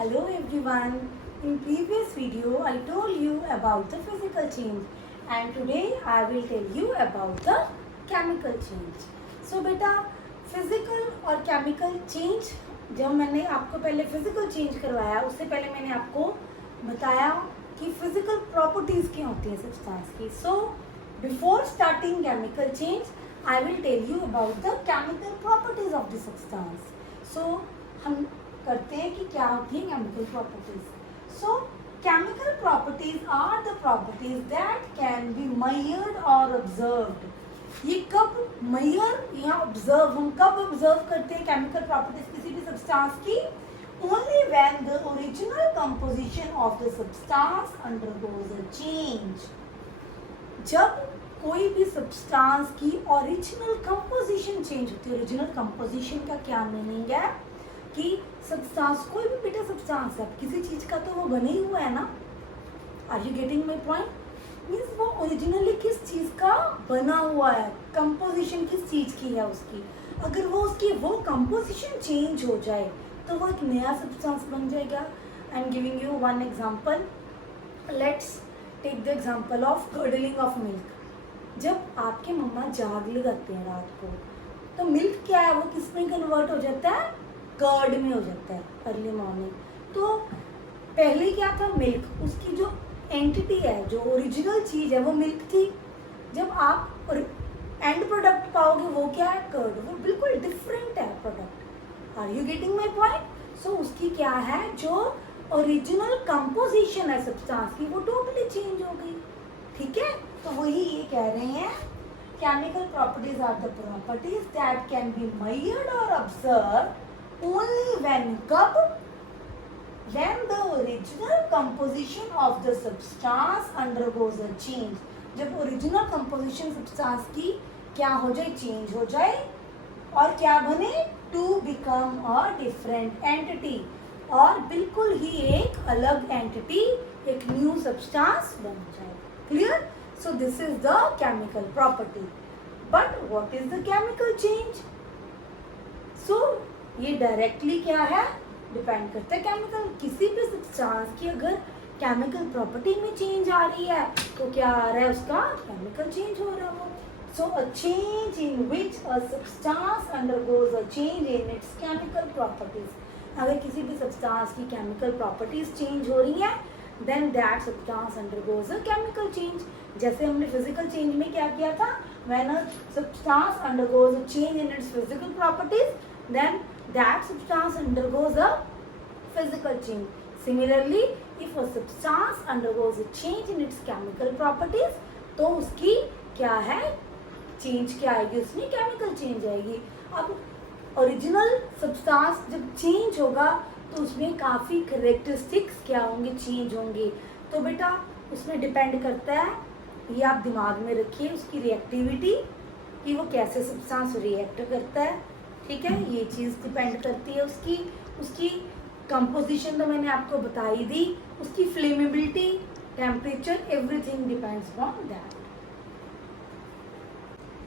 Hello everyone. In previous video I told you about the physical change and today I will tell you about the chemical change. So बेटा physical और chemical change जब मैंने आपको पहले physical change करवाया उससे पहले मैंने आपको बताया कि physical properties क्या होती है substance की. So before starting chemical change I will tell you about the chemical properties of the substance. So हम करते हैं कि क्या होती है chemical properties. So chemical properties are the properties that can be measured और ऑब्जर्व्ड. ये कब मेजर या ऑब्जर्व, हम कब ऑब्जर्व करते हैं केमिकल प्रॉपर्टीज किसी भी सब्सटेंस की? Only when the original composition of the substance undergoes a change. जब कोई भी सब्सटेंस की ओरिजिनल कंपोजिशन चेंज होती है. ओरिजिनल कंपोजिशन का क्या मीनिंग है कि सब्सटेंस, कोई भी बेटा सब्सटेंस है किसी चीज का तो वो बने ही हुआ है ना. Are you getting my point? Means वो ओरिजिनली किस चीज का बना हुआ है, कंपोजिशन किस चीज की है उसकी. अगर वो उसकी वो कंपोजिशन चेंज हो जाए तो वो एक नया सब्सटेंस बन जाएगा. I am giving you one example. Let's take the example of curdling of milk. जब आपके मम्मा जाग लगाते हैं रात को तो मिल्क क्या है, वो किस में कन्वर्ट हो जाता है? कर्ड में हो जाता है अर्ली मॉर्निंग. तो पहले क्या था? मिल्क. उसकी जो एंटिटी है, जो ओरिजिनल चीज़ है वो मिल्क थी. जब आप एंड प्रोडक्ट पाओगे वो क्या है? कर्ड. वो बिल्कुल डिफरेंट है product. Are you getting my point? So उसकी क्या है, जो ओरिजिनल कंपोजिशन है सब्सटेंस की वो टोटली चेंज हो गई. ठीक है, तो वही ये कह रहे हैं chemical properties are the properties that can be measured और observe only when the original composition of the substance undergoes a change. जब original composition substance की क्या हो जाए? चेंज हो जाए और क्या बने? to become a different entity. और बिल्कुल ही एक अलग entity, एक new substance बन जाए. Clear? So this is the chemical property. But what is the chemical change? So ये डायरेक्टली क्या है? डिपेंड करता है केमिकल. किसी भी सब्सटेंस की अगर केमिकल प्रॉपर्टी में चेंज आ रही है तो क्या आ रहा है? उसका केमिकल चेंज हो रहा है वो. So a change in which a substance undergoes a change in its chemical properties. अगर किसी भी सब्सटेंस की केमिकल प्रॉपर्टीज चेंज हो रही हैं then that substance undergoes a chemical change. जैसे हमने फिजिकल चेंज में क्या किया था? When a substance undergoes a change in its physical properties then that substance undergoes a physical change. Similarly, if a substance undergoes a change in its chemical properties, तो उसकी क्या है? चेंज क्या आएगी? उसमें केमिकल चेंज आएगी. अब original substance जब चेंज होगा तो उसमें काफ़ी करेक्टरिस्टिक्स क्या होंगे? चेंज होंगे. तो बेटा उसमें डिपेंड करता है, ये आप दिमाग में रखिए, उसकी रिएक्टिविटी कि वो कैसे सब्सटेंस रिएक्ट करता है. ठीक है, ये चीज़ डिपेंड करती है उसकी कंपोजिशन तो मैंने आपको बता ही दी. उसकी flammability, temperature, everything depends on that.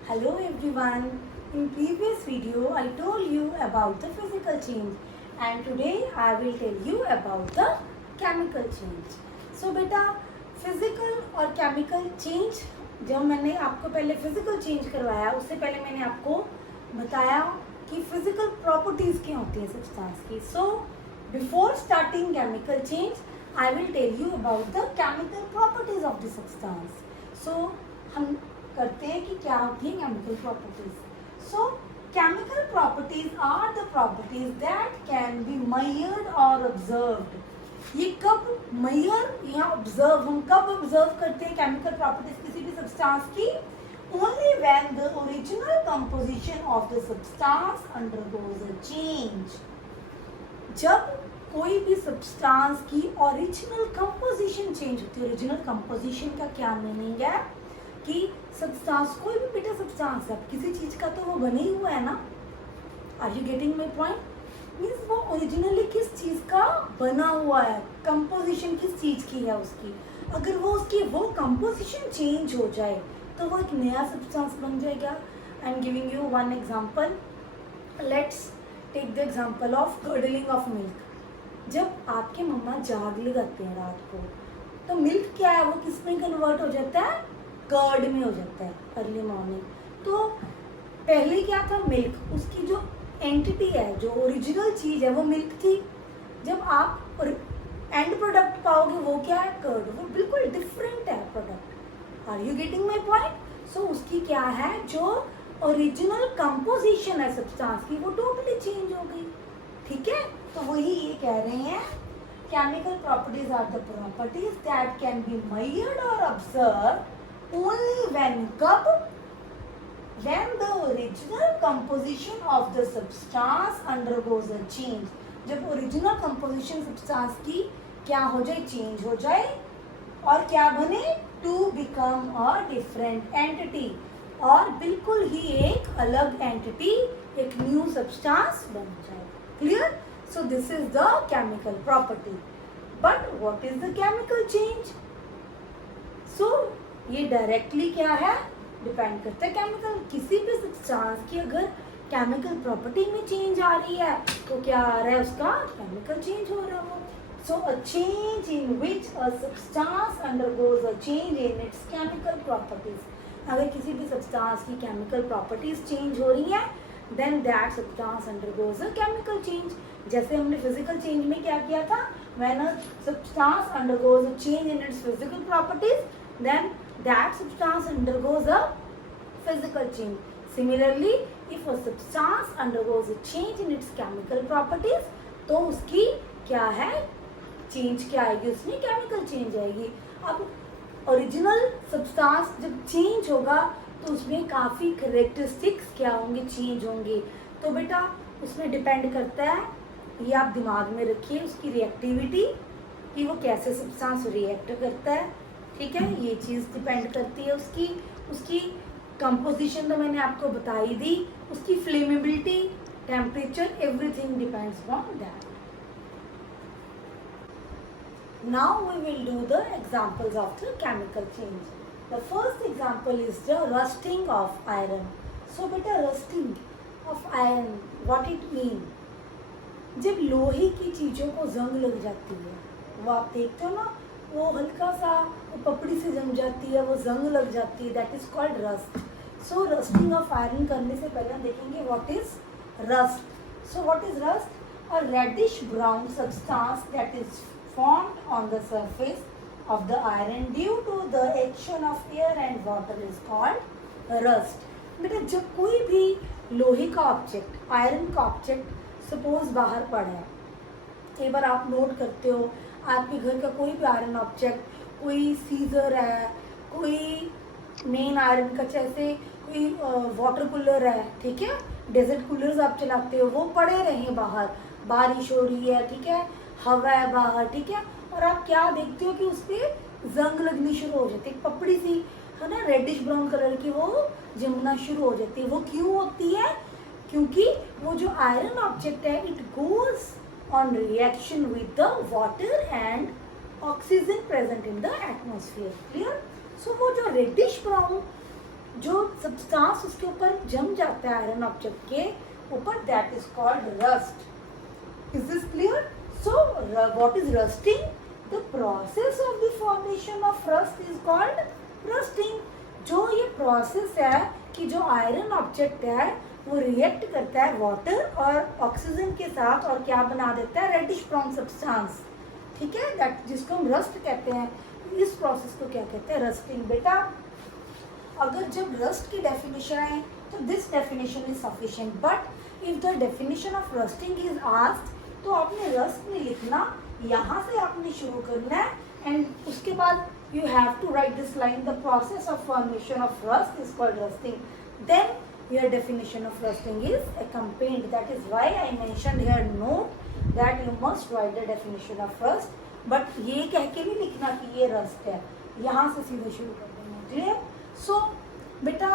Hello everyone. In previous video I told you about the physical change and today I will tell you about the chemical change. So बेटा फिजिकल और chemical change जब मैंने आपको पहले physical change करवाया उससे पहले मैंने आपको बताया कि फिजिकल प्रॉपर्टीज क्या होती है सब्सटेंस की. So before starting chemical change I will tell you about the chemical properties of the substance. So हम करते हैं कि क्या होती है chemical properties. So chemical properties are the properties that can be measured और ऑब्जर्व्ड. ये कब मेजर या ऑब्जर्व, हम कब ऑब्जर्व करते हैं केमिकल प्रॉपर्टीज किसी भी सब्सटेंस की? Only when the original composition of the substance undergoes a change. जब कोई भी सब्सटेंस की ओरिजिनल कंपोजिशन चेंज होती है. ओरिजिनल कंपोजिशन का क्या मीनिंग है कि सब्सटेंस, कोई भी बेटा सब्सटेंस है किसी चीज का तो वो बने ही हुआ है ना. Are you getting my point? Means वो ओरिजिनली किस चीज का बना हुआ है, कंपोजिशन किस चीज की है उसकी. अगर वो उसकी वो कंपोजिशन चेंज हो जाए तो वो एक नया सब्सटेंस बन जाएगा. I am giving you one example. Let's take the example of curdling of milk. जब आपके मम्मा जाग लगाते हैं रात को, तो मिल्क क्या है, वो किस में कन्वर्ट हो जाता है, कर्ड में हो जाता है अर्ली मॉर्निंग। तो पहले क्या था, मिल्क, उसकी जो एंटिटी है, जो ओरिजिनल चीज़ है वो मिल्क थी। जब आप एंड प्रोडक्ट पाओगे वो क्या है, कर्ड, वो बिल्कुल डिफरेंट है product. Are you getting my point? So उसकी क्या है, जो ओरिजिनल कंपोजिशन है सब्सटेंस की, वो टोटली चेंज हो गई। ठीक है, तो वही ये कह रहे हैं, chemical properties are the properties that can be measured और ऑब्जर्व ओनली व्हेन कब, when the original composition of the substance undergoes a change। जब ओरिजिनल कंपोजिशन सब्सटेंस की क्या हो जाए, चेंज हो जाए, और क्या बने, to become a different entity, और बिल्कुल ही एक अलग एंटिटी, एक न्यू सब्सटेंस बन जाए। Clear? So this is the chemical property. But what is the chemical change? So ये डायरेक्टली क्या है, डिपेंड करता है केमिकल, किसी भी सब्सटेंस की अगर केमिकल प्रॉपर्टी में चेंज आ रही है तो क्या आ रहा है, उसका केमिकल चेंज हो रहा है। So a change in which a substance undergoes a change in its chemical properties. अगर किसी भी सब्सटेंस की केमिकल प्रॉपर्टीज चेंज हो रही हैं, then that substance undergoes a chemical change. जैसे हमने फिजिकल चेंज में क्या किया था, when a substance undergoes a change in its physical properties, then that substance undergoes a physical change. Similarly, if a substance undergoes a change in its chemical properties, तो उसकी क्या है, चेंज क्या आएगी, उसमें केमिकल चेंज आएगी। अब original substance जब चेंज होगा तो उसमें काफ़ी करेक्टरिस्टिक्स क्या होंगे, चेंज होंगे। तो बेटा उसमें डिपेंड करता है, ये आप दिमाग में रखिए, उसकी रिएक्टिविटी, कि वो कैसे सब्सटेंस रिएक्ट करता है। ठीक है, ये चीज़ डिपेंड करती है उसकी कंपोजिशन तो मैंने आपको बता ही दी, उसकी flammability, temperature, everything depends on that. Now we will do the examples of the chemical change. The first example is the rusting of iron. So बेटा rusting of iron, what it mean, जब लोहे की चीज़ों को जंग लग जाती है, वो आप देखते हो ना, वो हल्का सा वो पपड़ी से जम जाती है, वो जंग लग जाती है, that is called rust. So rusting of iron करने से पहले हम देखेंगे what is rust. So what is rust? A reddish brown substance that is formed on the surface of the iron due to the action of air and water is called rust. बेटा जब कोई भी लोहे का object, iron का object suppose बाहर पड़ा है, कई बार आप नोट करते हो आपके घर का कोई भी आयरन ऑब्जेक्ट, कोई सीजर है, कोई मेन आयरन का, जैसे कोई वाटर कूलर है, ठीक है, डेजर्ट कूलर्स आप चलाते हो, वो पड़े रहे बाहर, बारिश हो रही है, ठीक है, हवा है बाहर, ठीक है, और आप क्या देखते हो कि उस पर जंग लगनी शुरू हो जाती है, पपड़ी सी है ना, रेडिश ब्राउन कलर की, वो जमना शुरू हो जाती है। वो क्यों होती है? क्योंकि वो जो आयरन ऑब्जेक्ट है, it goes on reaction with the water and oxygen present in the atmosphere. Clear? So वो जो reddish brown जो substance उसके ऊपर जम जाता है आयरन ऑब्जेक्ट के ऊपर, that is called rust. Is this clear? So what is rusting? The process of the formation of rust is called rusting. जो ये process है कि जो आयरन ऑब्जेक्ट है वो रिएक्ट करता है वाटर और ऑक्सीजन के साथ, और क्या बना देता है, रेडिश ब्राउन सब्सटेंस। ठीक है, दैट जिसको हम रस्ट कहते हैं, इस प्रोसेस को क्या कहते हैं, रस्टिंग। बेटा अगर जब रस्ट की डेफिनेशन आए तो this definition is sufficient, but if the definition of rusting is asked तो आपने रस्ट में लिखना, यहाँ से आपने शुरू करना है, एंड उसके बाद you have to write this line, the process of formation of rust is called rusting, then your definition of rusting is accompanied. That is why I mentioned here note that you must write the definition of rust, but ये कह के नहीं लिखना कि ये rust है, यहाँ से सीधे शुरू कर देना। Clear? So बेटा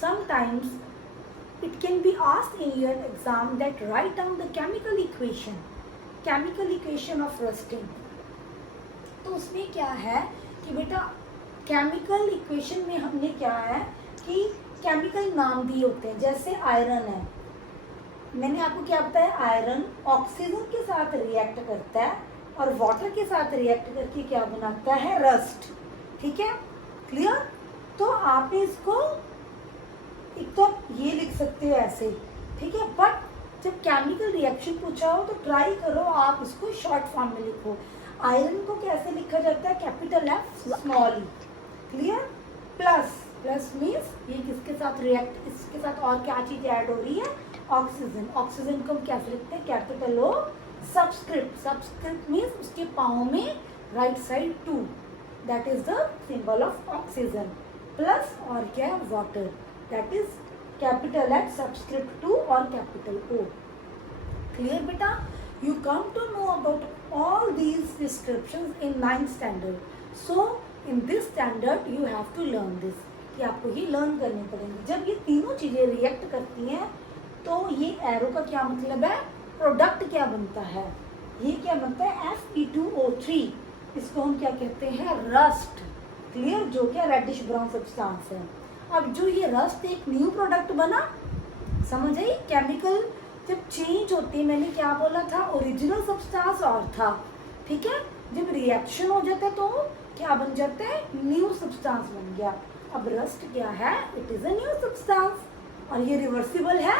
sometimes it can be asked in your exam that write down the chemical equation of rusting। तो उसमें क्या है कि बेटा केमिकल इक्वेशन में हमने क्या है कि केमिकल नाम दिए होते हैं, जैसे आयरन है, मैंने आपको क्या बताया, आयरन ऑक्सीजन के साथ रिएक्ट करता है और वाटर के साथ रिएक्ट करके क्या बनाता है, रस्ट। ठीक है, क्लियर। तो आपने इसको एक तो ये लिख सकते हो ऐसे, ठीक है, बट जब केमिकल रिएक्शन पूछा हो तो ट्राई करो आप इसको शॉर्ट फॉर्म में लिखो। आयरन को कैसे लिखा जाता है, कैपिटल एफ स्मॉल ई, क्लियर। प्लस, प्लस मीन्स ये किसके साथ रिएक्ट, इसके साथ और क्या चीज ऐड हो रही है, ऑक्सीजन। ऑक्सीजन को हम कैसे लिखते हैं, कैपिटल ओ सबस्क्रिप्ट। सबस्क्रिप्ट मीन्स उसके पाँव में right side 2, that is the symbol of oxygen. Plus और क्या है, water, that is capital H subscript 2 और कैपिटल ओ। क्लियर बेटा, you come to know about all these descriptions in 9th standard. So in this standard you have to learn this, कि आपको ये learn करनी पड़ेंगी। जब ये तीनों चीज़ें रिएक्ट करती हैं तो ये एरो का क्या मतलब है, प्रोडक्ट क्या बनता है, ये क्या बनता है, Fe2O3। इसको हम क्या कहते हैं, रस्ट। क्लियर, जो क्या रेडिश ब्राउन सब्सटेंस है। अब जो ये रस्ट एक न्यू प्रोडक्ट बना, समझ आई। केमिकल जब चेंज होती है, मैंने क्या बोला था, ओरिजिनल सब्सटेंस और था, ठीक है, जब रिएक्शन हो जाता है तो क्या बन जाता है, न्यू सब्सटेंस बन गया। अब रस्ट क्या है, it is a new substance और ये रिवर्सिबल है।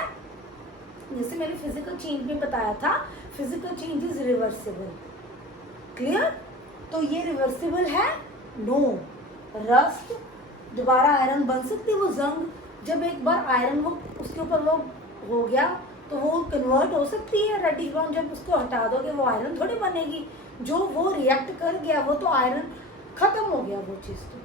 जैसे मैंने फिजिकल चेंज में बताया था, physical change is reversible. Clear, तो ये रिवर्सिबल है, नो। रस्ट दोबारा आयरन बन सकती है, वो जंग, जब एक बार आयरन वो उसके ऊपर वो हो गया तो वो कन्वर्ट हो सकती है रेडिश ब्राउन। जब उसको हटा दोगे वो आयरन थोड़ी बनेगी, जो वो रिएक्ट कर गया वो तो आयरन खत्म हो गया, वो चीज़ तो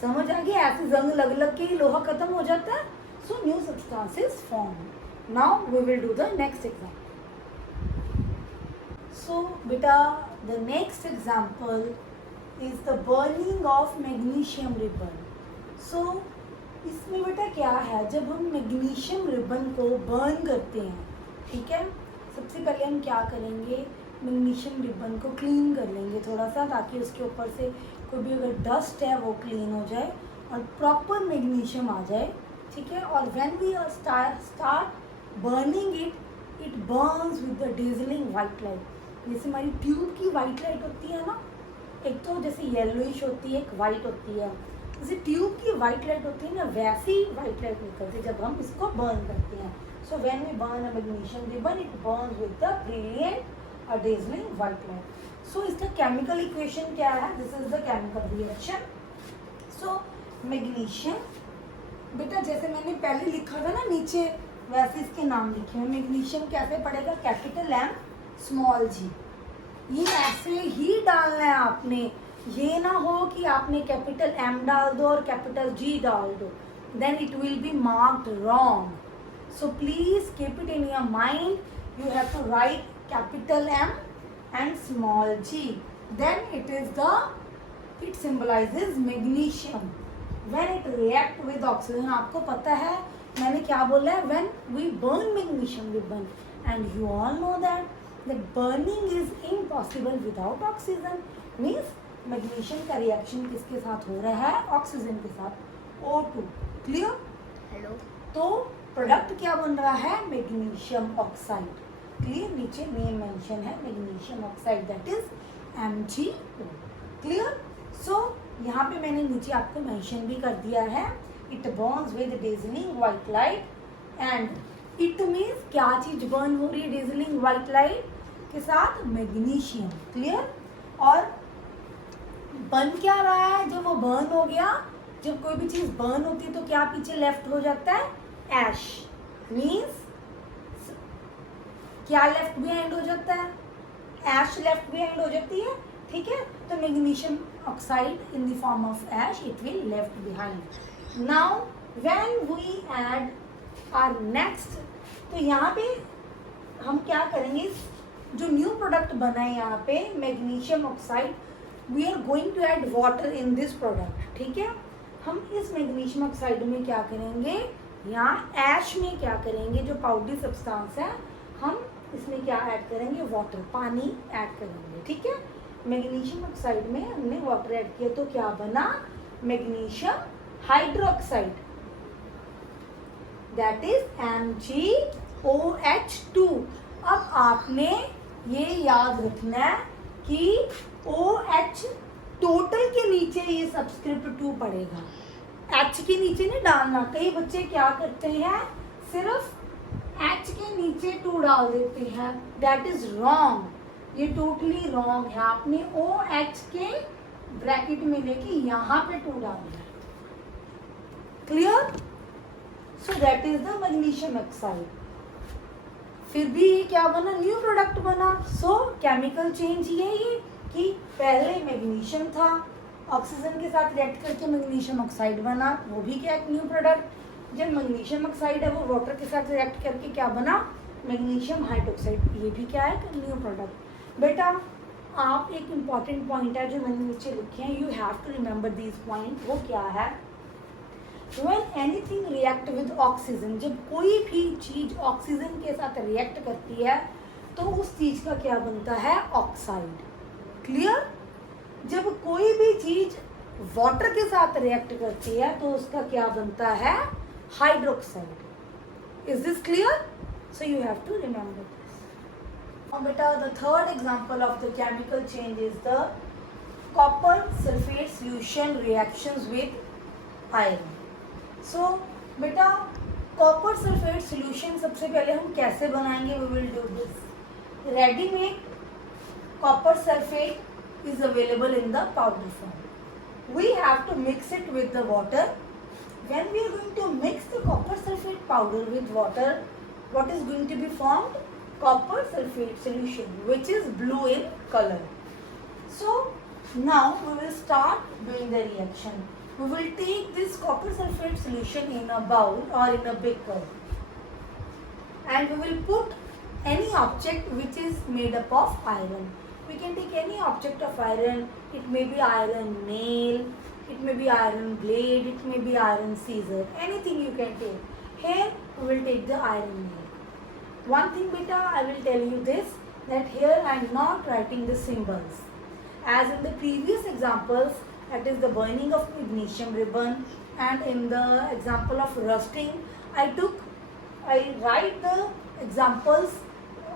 समझ आ गया। ऐसे जंग लग लग के ही लोहा खत्म हो जाता है। So new substances form. Now we will do the next example. So बेटा the next example is the burning of magnesium ribbon. So इसमें बेटा क्या है, जब हम मैग्नीशियम रिबन को बर्न करते हैं, ठीक है, सबसे पहले हम क्या करेंगे, मैग्नीशियम रिबन को क्लीन कर लेंगे थोड़ा सा, ताकि उसके ऊपर से कोई भी अगर डस्ट है वो क्लीन हो जाए और प्रॉपर मैग्नीशियम आ जाए। ठीक है, और when we start burning it burns with the dazzling white light. जैसे हमारी ट्यूब की वाइट लाइट होती है ना, एक तो जैसे येलोइश होती है, एक वाइट होती है, जैसे ट्यूब की वाइट लाइट होती है ना, वैसी वाइट लाइट निकलती है जब हम इसको बर्न करते हैं। So when we burn a magnesium ribbon it burns with the brilliant और डेजलिंग वाइट लाइट। सो इसका केमिकल इक्वेशन क्या है, this is the chemical reaction. So magnesium बेटा जैसे मैंने पहले लिखा था ना नीचे, वैसे इसके नाम लिखे हैं। मैग्नीशियम कैसे पड़ेगा, कैपिटल एम स्मॉल जी। ये ऐसे ही डालना है आपने, ये ना हो कि आपने कैपिटल एम डाल दो और कैपिटल जी डाल दो, then it will be marked wrong. So please keep it in your mind, you have to write capital M and small G, then it symbolizes magnesium when it react with oxygen। आपको पता है मैंने क्या बोला है, when we burn magnesium ribbon, and you all know that the burning is impossible without oxygen। means magnesium का reaction किसके साथ हो रहा है, ऑक्सीजन के साथ, O2। Clear, hello. तो प्रोडक्ट क्या बन रहा है, मैग्नीशियम ऑक्साइड। क्लियर, नीचे नेम मेंशन है magnesium oxide, that is MgO। Clear, so यहाँ पे मैंने नीचे आपको मेंशन भी कर दिया है, it burns with dazzling white light and it means क्या चीज बर्न हो रही है डेजलिंग व्हाइट लाइट के साथ, मैग्नीशियम। क्लियर, और बन क्या रहा है, जब वो बर्न हो गया, जब कोई भी चीज बर्न होती है तो क्या पीछे लेफ्ट हो जाता है, ऐश। मीन्स क्या लेफ्ट बिहाइंड हो जाता है, ऐश लेफ्ट बिहाइंड हो जाती है। ठीक है, तो magnesium oxide in the form of ash it will left behind. Now when we add our next, तो यहाँ पे हम क्या करेंगे, जो न्यू प्रोडक्ट बना है यहाँ पे magnesium oxide, we are going to add water in this product. ठीक है, हम इस मैग्नीशियम ऑक्साइड में क्या करेंगे, यहाँ ऐश में क्या करेंगे, जो पाउडरी सब्सटेंस है, हम इसमें क्या ऐड करेंगे, वाटर, पानी ऐड करेंगे। ठीक है, मैग्नीशियम ऑक्साइड में हमने वाटर ऐड किया तो क्या बना, magnesium hydroxide, that is OH2। अब आपने ये याद रखना है कि OH टोटल के नीचे ये सबस्क्रिप्ट 2 पड़ेगा, H के नीचे नहीं डालना। कई बच्चे क्या करते हैं, सिर्फ H के नीचे 2 डाल देते हैं, दैट इज रॉन्ग, ये टोटली रॉन्ग है। आपने OH के ब्रैकेट में लेके यहाँ पे 2 डालना है। Clear? So that is the magnesium oxide. फिर भी ये क्या बना, न्यू प्रोडक्ट बना। सो केमिकल चेंज ये कि पहले मैग्नीशियम था, ऑक्सीजन के साथ रिएक्ट करके मैग्नीशियम ऑक्साइड बना, वो भी क्या एक न्यू प्रोडक्ट। जब मैग्नीशियम ऑक्साइड है वो वाटर के साथ रिएक्ट करके क्या बना, मैग्नीशियम हाइड्रोक्साइड, ये भी क्या है एक न्यू प्रोडक्ट। बेटा आप एक इम्पॉर्टेंट पॉइंट है जो मैंने नीचे लिखे हैं, you have to remember this point. वो क्या है, When anything react with oxygen, जब कोई भी चीज ऑक्सीजन के साथ रिएक्ट करती है तो उस चीज का क्या बनता है, ऑक्साइड। क्लियर? जब कोई भी चीज वाटर के साथ रिएक्ट करती है तो उसका क्या बनता है, hydroxide. Is this clear? So you have to remember this. Now beta, the third example of the chemical change is the copper sulfate solution reactions with iron. सो बेटा कॉपर सल्फेट सॉल्यूशन सबसे पहले हम कैसे बनाएंगे, we will do this. Readymade copper sulphate is available in the powder form. We have to mix it with the water. When we are going to mix the copper sulphate powder with water, what is going to be formed, copper sulphate solution which is blue in color. So now we will start doing the reaction. We will take this copper sulfate solution in a bowl or in a beaker, and we will put any object which is made up of iron. We can take any object of iron. It may be iron nail, it may be iron blade, it may be iron scissor, anything you can take. Here we will take the iron nail. One thing beta, I will tell you this, that here I am not writing the symbols. As in the previous examples, that is the burning of magnesium ribbon, and in the example of rusting, I write the examples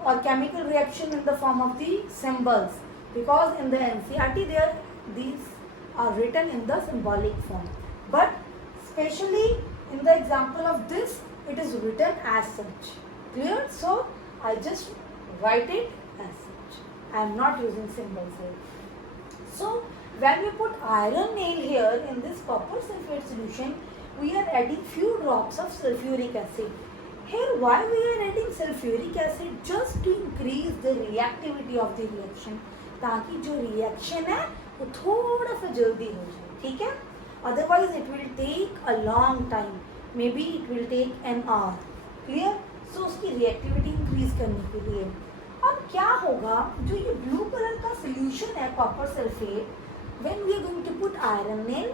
or chemical reaction in the form of the symbols, because in the NCERT there these are written in the symbolic form, but especially in the example of this it is written as such. Clear? So I just write it as such. I am not using symbols here. So when we put iron nail here in this copper sulfate solution, we are adding few drops of sulfuric acid. Here why we are adding sulfuric acid? Just to increase the reactivity of the reaction, ताकि जो reaction है वो थोड़ा सा जल्दी हो जाए, ठीक है? Otherwise it will take a long time, maybe it will take an hour. Clear? So उसकी reactivity increase करने के लिए अब क्या होगा, जो ये ब्लू कलर का solution है copper sulfate, when we are going to put iron nail,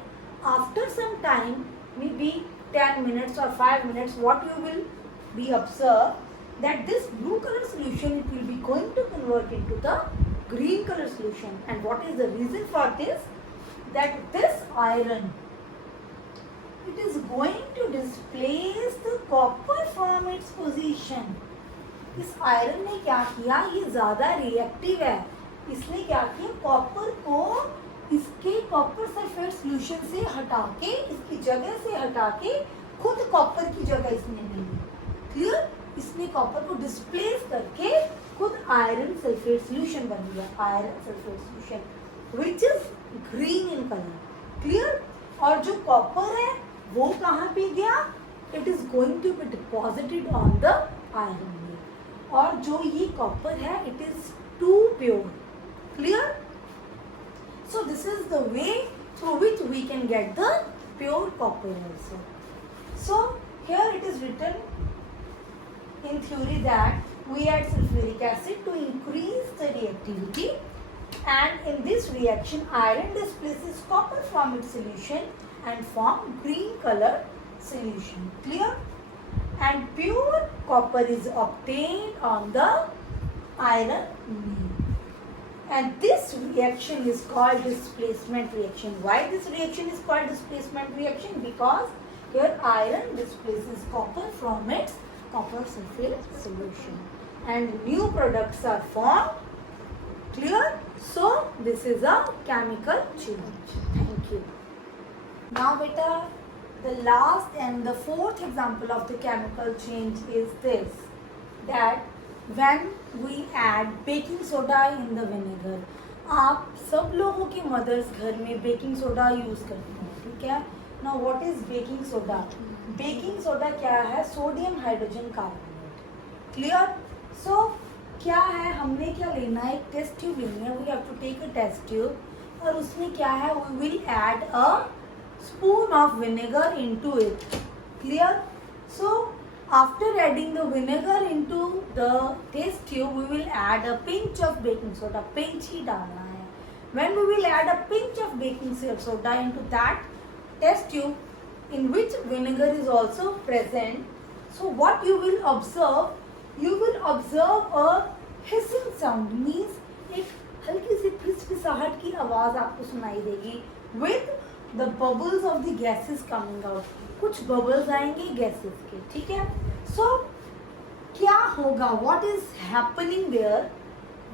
after some time, maybe 10 minutes or 5 minutes, what you will be observe, that this blue color solution, it will be going to convert into the green color solution. And what is the reason for this? That this iron, it is going to displace the copper from its position. इस iron ने क्या किया, ये ज़्यादा reactive है, इसने क्या किया, कॉपर को इसके कॉपर सल्फेट सॉल्यूशन से हटा के, इसकी जगह से हटा के खुद कॉपर की जगह इसने ले ली। क्लियर? इसने कॉपर को डिस्प्लेस करके खुद आयरन सल्फेट सॉल्यूशन बन गया, iron sulphate solution which is green in colour. Clear? और जो कॉपर है वो कहाँ पे गया, it is going to be deposited on the iron में, और जो ये कॉपर है it is too pure. Clear? So this is the way through which we can get the pure copper also. So here it is written in theory that we add sulfuric acid to increase the reactivity, and in this reaction iron displaces copper from its solution and form green color solution. Clear? And pure copper is obtained on the iron nail. And this reaction is called displacement reaction. Why this reaction is called displacement reaction? Because here iron displaces copper from its copper sulfate solution, and new products are formed. Clear? So this is a chemical change. Thank you. Now beta, the last and the fourth example of the chemical change is this, that when we add baking soda in the vinegar. आप सब लोगों की mother's घर में baking soda use करते हैं, ठीक है. Now what is baking soda? Baking soda क्या है? Sodium hydrogen carbonate. क्लियर? सो क्या है, हमने क्या लेना है, एक टेस्ट ट्यूब लेनी है. We have to take a test tube, और उसमें क्या है, we will add a spoon of vinegar into it. Clear? So after adding the vinegar into the test tube, we will add a pinch of baking soda. Pinch ही डालना है. When we will add a pinch of baking soda into that test tube in which vinegar is also present, so what you will observe a hissing sound, means एक हल्की सी फिसफिसाहट की आवाज़ आपको सुनाई देगी with the bubbles of the gases coming out. कुछ bubbles आएंगे gases के, ठीक है. सो क्या होगा, what is happening there,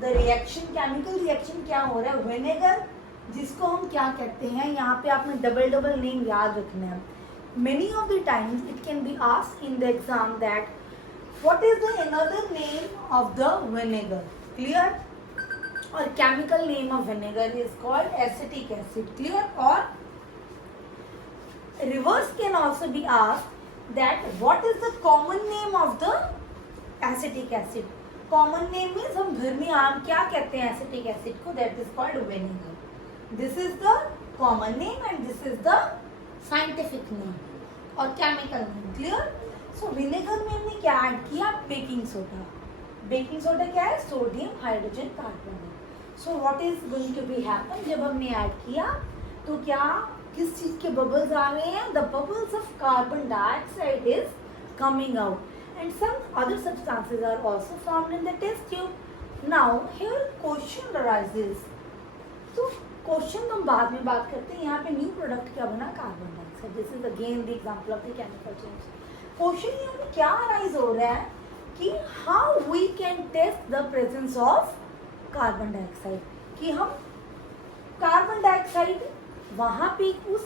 the reaction, chemical reaction क्या हो रहा है, विनेगर जिसको हम क्या कहते हैं, यहाँ पे आपने डबल नेम याद रखना है. Many of the times it can be asked in the exam that what is the another name of the vinegar. Clear? और chemical name of vinegar is called acetic acid. Clear? और reverse can also be asked that what is the common name of the acetic acid. Common name means हम घर में आम क्या कहते हैं acetic acid को, that is called vinegar. This is the common name and this is the scientific name और chemical name. Clear? So vinegar में हमने क्या ऐड किया, बेकिंग सोडा. बेकिंग सोडा क्या है, sodium hydrogen carbonate. So what is going to be happen, जब हमने add किया तो क्या किस चीज के बबल्स आ रहे हैं, the bubbles of carbon dioxide is coming out and some other substances are also formed in the test tube. Now here question arises. तो क्वेश्चन तो हम बाद में बात करते हैं. यहाँ पे न्यू प्रोडक्ट क्या बना, carbon dioxide. This is again the example of the chemical change. Question यहाँ पे क्या अराइज हो रहा है कि how we can test the presence of carbon dioxide, कि हम कार्बन डाइऑक्साइड वहाँ पे उस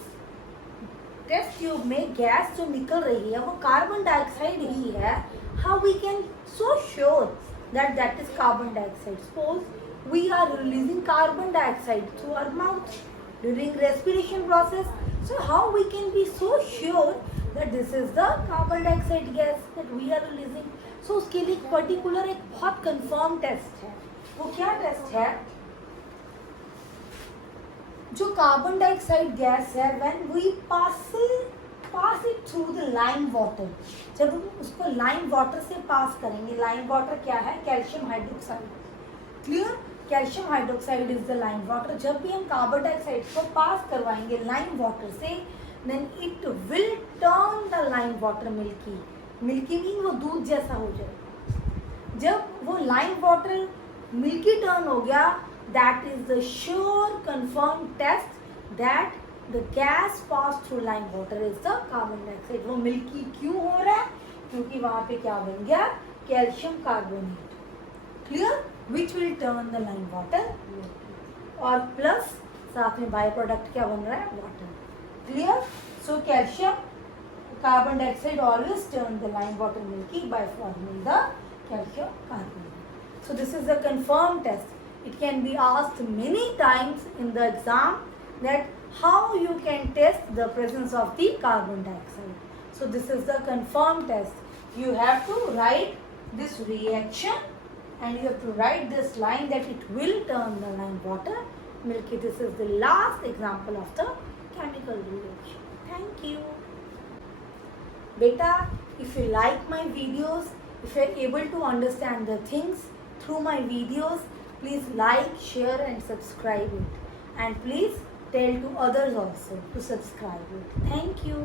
टेस्ट ट्यूब में गैस जो निकल रही है वो कार्बन डाइऑक्साइड ही है. How we can so sure that that is carbon dioxide. Suppose we are releasing carbon dioxide through our mouth during respiration process. So how we can be so sure that this is the carbon dioxide gas that we are releasing. So उसके लिए एक particular, एक बहुत confirm test है. वो क्या test है, जो कार्बन डाइऑक्साइड गैस है when we pass it through the lime water, जब हम उसको लाइम वाटर से पास करेंगे. लाइम वाटर क्या है, calcium hydroxide. Clear? Calcium hydroxide is the lime water. जब भी हम कार्बन डाइऑक्साइड को पास करवाएंगे लाइम वाटर से, then it will turn the lime water milky. Milky mean वो दूध जैसा हो जाएगा. जब वो लाइम वाटर मिल्की टर्न हो गया, that is the sure confirmed test that the gas passed through lime water is the carbon dioxide. वो मिल्की क्यों हो रहा है, क्योंकि वहाँ पे क्या बन गया, calcium carbonate. Clear? Which will turn the lime water, और प्लस साथ में बाय प्रोडक्ट क्या बन रहा है, water. Clear? So calcium carbon dioxide always turn the lime water milky by forming the calcium carbonate. So this is a confirmed test. It can be asked many times in the exam that how you can test the presence of the carbon dioxide. So this is the confirmed test. You have to write this reaction and you have to write this line that it will turn the lime water milky. This is the last example of the chemical reaction. Thank you. Beta, if you like my videos, if you are able to understand the things through my videos, please like, share and subscribe it. And please tell to others also to subscribe it. Thank you.